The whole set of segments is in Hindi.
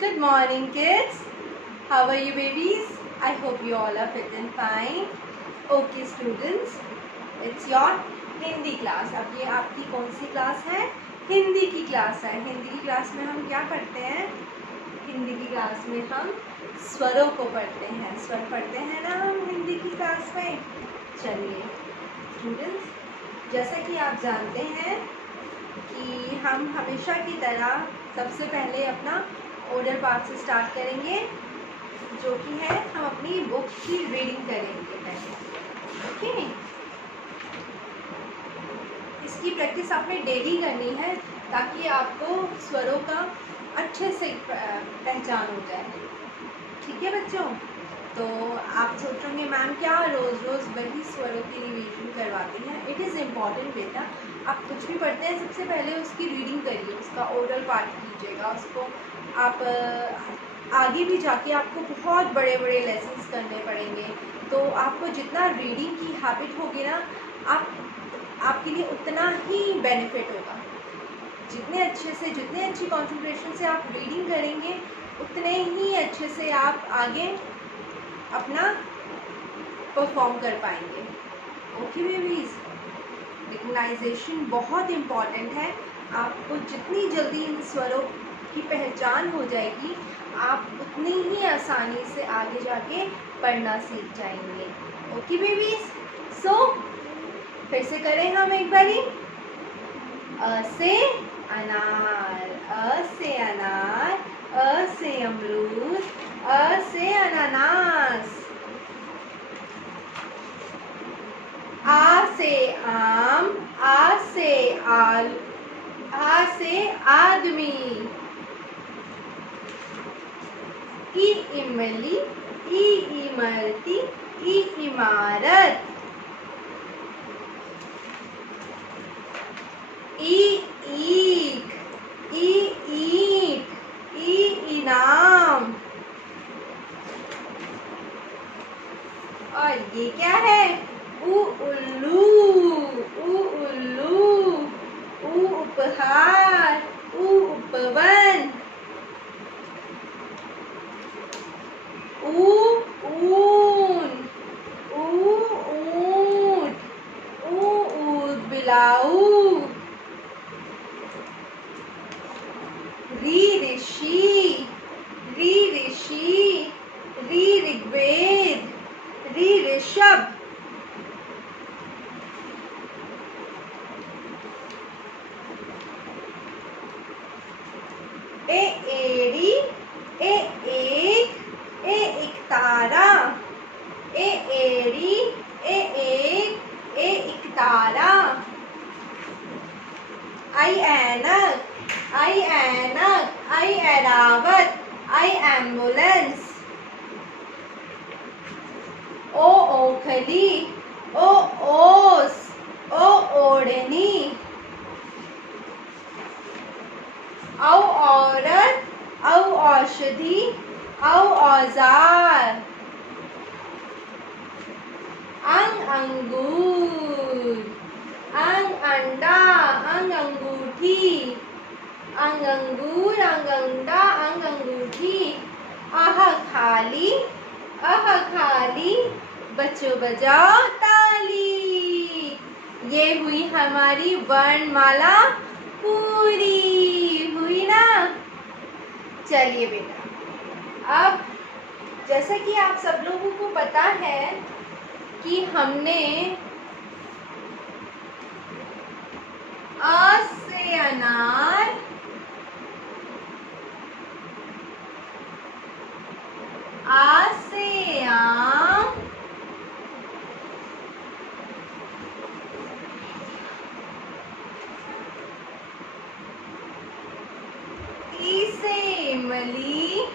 Good morning, kids. How are you, babies? I hope you all are fit and fine. Okay, students, it's your Hindi class. अब ये आपकी कौन सी क्लास है? हिंदी की क्लास है. हिंदी की क्लास में हम क्या पढ़ते हैं? हिंदी की क्लास में हम स्वरों को पढ़ते हैं. स्वर पढ़ते हैं ना हम हिंदी की क्लास में. चलिए स्टूडेंट्स, जैसा कि आप जानते हैं कि हम हमेशा की तरह सबसे पहले अपना ऑर्डर पार्ट से स्टार्ट करेंगे, जो कि है हम अपनी बुक की रीडिंग करेंगे पहले. ओके, इसकी प्रैक्टिस आपने डेली करनी है ताकि आपको स्वरों का अच्छे से पहचान हो जाए. ठीक है बच्चों? तो आप सोचोगे मैम क्या रोज़ रोज़ वही स्वरों की रिवीजन करवाती हैं. इट इज़ इम्पॉर्टेंट बेटा. आप कुछ भी पढ़ते हैं सबसे पहले उसकी रीडिंग करिए, उसका ओरल पार्ट कीजिएगा. उसको आप आगे भी जाके आपको बहुत बड़े बड़े लेसन्स करने पड़ेंगे. तो आपको जितना रीडिंग की हैबिट होगी ना, आपके लिए उतना ही बेनिफिट होगा. जितने अच्छी कंसंट्रेशन से आप रीडिंग करेंगे, उतने ही अच्छे से आप आगे अपना परफॉर्म कर पाएंगे. ओके बेबीज़, रिकग्नाइजेशन बहुत इम्पॉर्टेंट है. आपको जितनी जल्दी इन स्वरों की पहचान हो जाएगी, आप उतनी ही आसानी से आगे जाके पढ़ना सीख जाएंगे. ओके बेबीज़, सो फिर से करें हम एक बारी. अ से अनार, अ से अनार, अ से अमरूद, अ से अनानास. आ से आम, आ से आलू, आ से आदमी. ई इमली, ई इमरती, ई इमारत. ई ईख, ई ईंट, ई इनाम. और ये क्या है? उ उल्लू, उ उल्लू, उ उपहार, उ उपवन. ऊ ऊन, ऊ ऊंट, ऊ ऊद बिलाऊ. री ऋषि, री ऋषि, री ऋग्वेद, री ऋषभ. ए एड़ी, ए एक, ए एक तारा. ए एड़ी, ए एक, ए एक तारा. आई ऐनक, आई ऐनक, आई ऐरावत, आई एम्बुलेंस. ओ ओखली, ओ ओस, ओ ओढ़नी. औ औरत, औ औषधि, औ औजार. अंग अंगूर, अंग अंडा, अंग अंगूठी. अंग अंगूर, अंग अंडा, अंग अंगूठी. आह खाली, आह खाली, बच्चों बजाओ ताली. ये हुई हमारी वर्णमाला पूरी. हुई ना? चलिए बेटा, अब जैसा कि आप सब लोगों को पता है कि हमने अ से अनार, आ से आम, ई से इमली,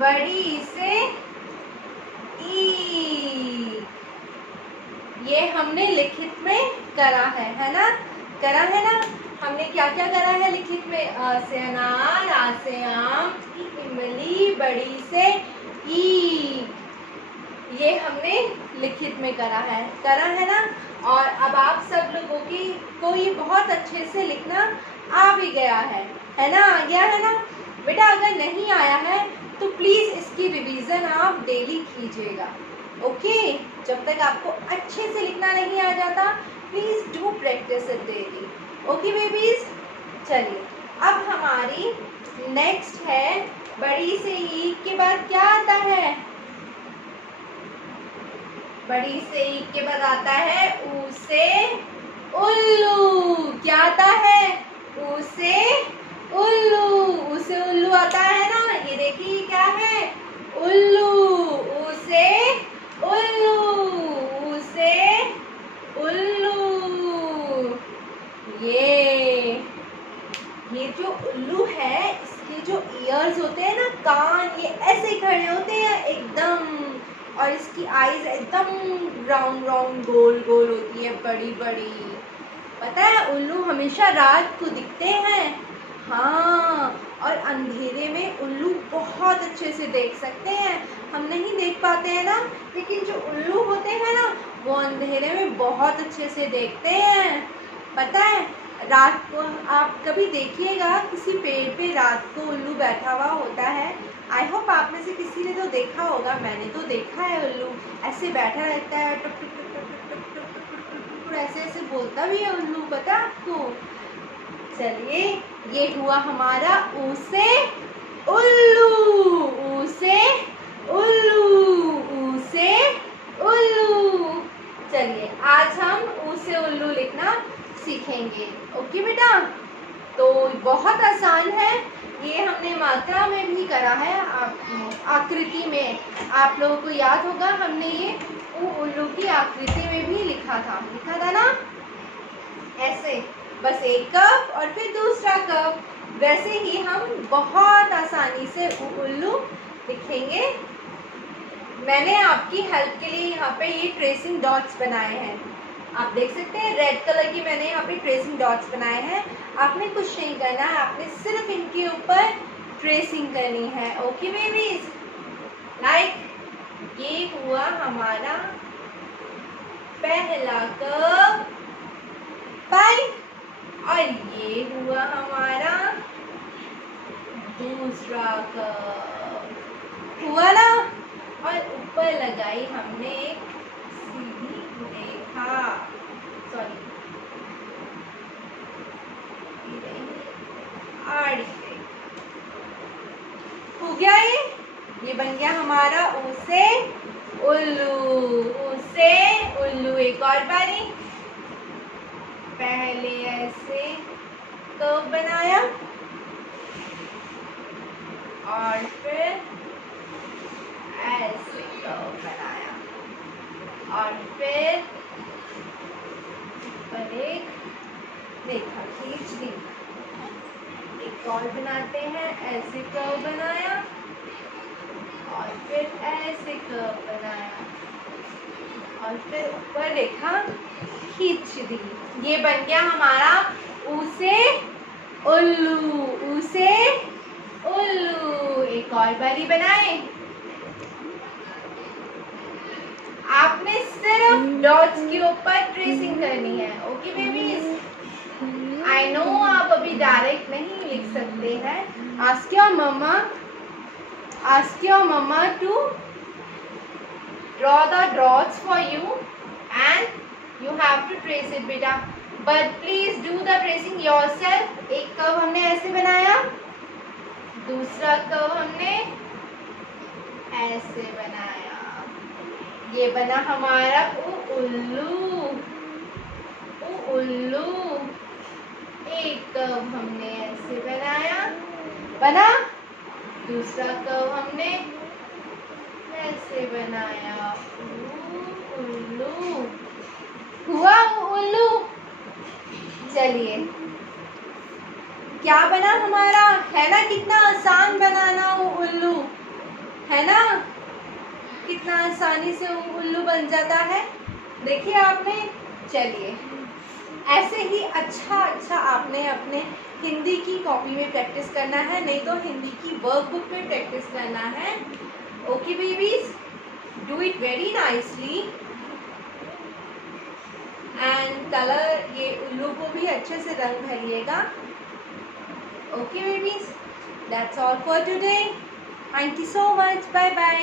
बड़ी से ई. ये हमने लिखित में करा है ना? करा है ना? हमने क्या क्या करा है लिखित में? अ से अनार, आ से आम, ई इमली, बड़ी से ई. ये हमने लिखित में करा है ना? और अब आप सब लोगों को ये बहुत अच्छे से लिखना आ भी गया है. है ना, आ गया है ना बेटा? अगर नहीं आया है तो प्लीज़ इसकी रिवीजन आप डेली कीजिएगा, ओके? जब तक आपको अच्छे से लिखना नहीं आ जाता, please do practice it daily, okay babies? चलिए, अब हमारी नेक्स्ट है बड़ी से ई के बाद क्या आता है? बड़ी से ई के बाद आता है ऊ से उल्लू। क्या आता है? ऊ से उल्लू। ऊ से उल्लू आता है ना, ये देखिए क्या है? उल्लू। ऊ से उल्लू। ऊ से उल्लू। ये जो उल्लू है, इसके जो ईयर्स होते हैं ना, कान, ये ऐसे खड़े होते हैं एकदम, और इसकी आईज एकदम राउंड राउंड गोल गोल होती है, बड़ी बड़ी। पता है उल्लू हमेशा रात को दिखते हैं, हाँ, और अंधेरे में उल्लू बहुत अच्छे से देख सकते हैं। हम नहीं देख पाते हैं ना, लेकिन जो उल्लू होते हैं ना, वो अंधेरे में बहुत अच्छे से देखते हैं। पता है रात को आप कभी देखिएगा किसी पेड़ पे रात को उल्लू बैठा हुआ होता है। आई होप आप में से किसी ने तो देखा होगा, मैंने तो देखा है। उल्लू ऐसे बैठा रहता है, टुक टुक टुक टुक टुक टुक टुक टुक टुक टुक, ऐसे ऐसे बोलता भी है उल्लू, पता आपको? चलिए, ये हुआ हमारा ऊ से उल्लू। ऊ से उल्लू। ऊ से उल्लू। चलिए, आज हम ऊ से उल्लू लिखना सीखेंगे, ओके बेटा? तो बहुत आसान है, ये हमने मात्रा में भी करा है, आकृति में। आप लोगों को याद होगा, हमने ये उल्लू की आकृति में भी लिखा था ना, ऐसे बस एक कर्व और फिर दूसरा कर्व। वैसे ही हम बहुत आसानी से उल्लू लिखेंगे। मैंने आपकी हेल्प के लिए यहाँ पे ये ट्रेसिंग डॉट्स बनाए हैं, आप देख सकते हैं, रेड कलर की मैंने यहाँ पे ट्रेसिंग डॉट्स बनाए हैं। आपने कुछ नहीं करना है, आपने सिर्फ इनके ऊपर ट्रेसिंग करनी है, ओके बेबीज? लाइक ये हुआ हमारा पहला कर्व, फाइन, और ये हुआ हमारा दूसरा कर्व, हुआ ना? और ऊपर लगाई हमने एक सीधी रेखा, सॉरी आड़ी रेखा। हो गया ये बन गया हमारा ऊ से उल्लू। ऊ से उल्लू। एक और बारी, पहले ऐसे कर्व बनाया और फिर ऐसे कर्व बनाया और फिर ऊपर एक रेखा खींच दी। एक और बनाते हैं, ऐसे कर्व बनाया और फिर ऐसे कर्व बनाया और फिर ऊपर रेखा खींच दी। ये बन गया हमारा ऊ से उल्लू। ऊ से उल्लू। एक और बारी बनाए। आपने सिर्फ डॉट्स के ऊपर ट्रेसिंग करनी है, ओके बेबीज? आई नो आप अभी डायरेक्ट नहीं लिख सकते हैं। Ask your mama to draw the dots for you and you have to trace it बेटा, but please do the tracing yourself। एक कर्व हमने ऐसे बनाया, दूसरा कर्व हमने ऐसे बनाया, ये बना हमारा उल्लू। उल्लू। एक कर्व हमने ऐसे बनाया, बना, दूसरा कर्व हमने ऐसे बनाया, उल्लू। हुआ उल्लू। चलिए, क्या बना हमारा? है ना कितना आसान बनाना उल्लू, है ना? कितना आसानी से उल्लू बन जाता है, देखिए आपने। चलिए, ऐसे ही अच्छा आपने अपने हिंदी की कॉपी में प्रैक्टिस करना है, नहीं तो हिंदी की वर्कबुक में प्रैक्टिस करना है, okay babies? Do it very nicely and colour, ये उल्लू को भी अच्छे से रंग भरिएगा। Okay babies, that's all for today. Thank you so much. Bye bye.